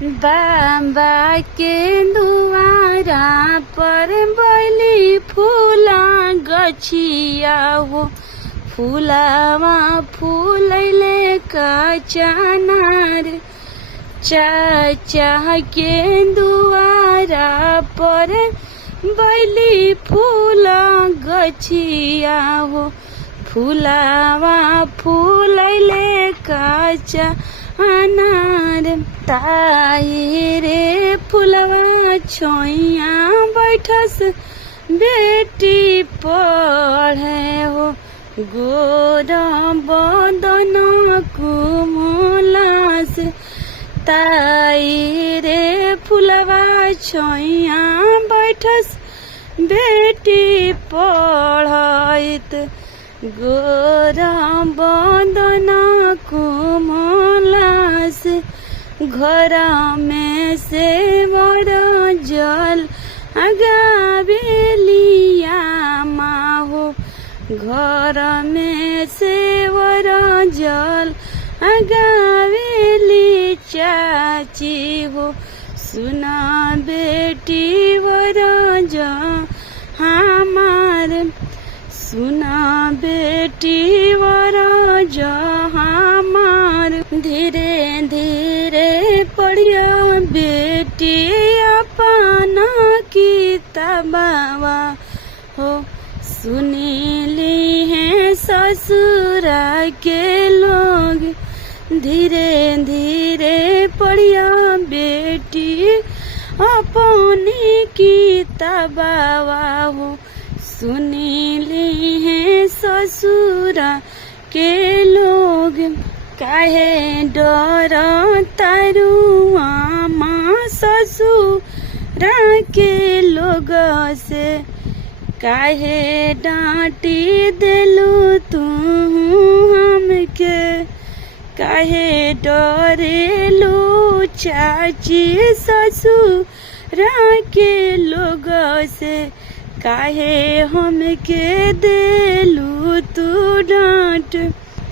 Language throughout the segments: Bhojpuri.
बाबा के दुआरा पर बैली फूला गछिया हो, फूलावा फूलैले कचनार। चाचा के दुआरा पर बैली फूला गछिया हो, फूलावा फूलैले कचनार। ताई रे फुलवा छोइया बैठस बेटी पढ़े हो, गोर बदन कुमलास। ताई रे फुलवा छोइया बैठस बेटी पढ़त, गोर बदन कुमलास। घर में से वर जल गावेलिया माहो, घर में से वर जल गावेली चाची हो। सुना बेटी वर जा हमार, सुना बेटी वर जा हमार। धीरे धीरे पढ़िया बेटी अपना किताबवा हो, सुनीली है ससुरा के लोग। धीरे धीरे पढ़िया बेटी अपनी किताबवा हो, सुनीली है ससुरा के लोग। काहे डर तारुआ माँ ससुरा के लोग से, काहे डांटी देलू तू हमके। काहे डरेलू चाची ससुरा के लोग से, काहे हमके देलू तू डांट।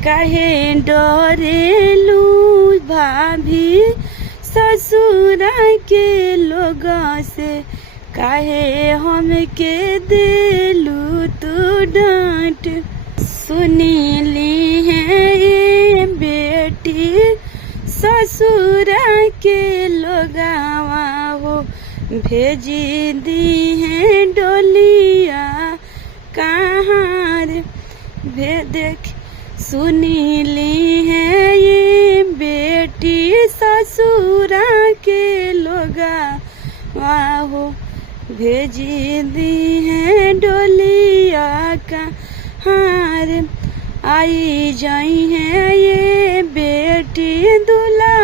काहे डरेलू भाभी ससुरा के लोग से, काहे हमके देलू तू डांट। सुनीली है ये बेटी ससुरा के लोगावा हो, भेजी दी है डोलिया कहाँ रे। देख सुनीली है ये बेटी ससुरा के लोगावा हो, भेजी दी है डोलिया कहाँ रे। आई जाई है ये बेटी दूल्हा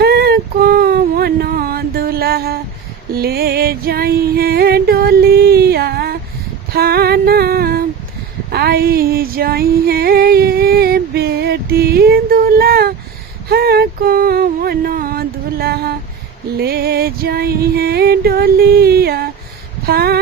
है कौन दूल्हा, ले जाई है डोलिया फाना। आई जाई है ये बेटी दूल्हा है कौन दूल्हा, ले जाई है डोलिया फाना।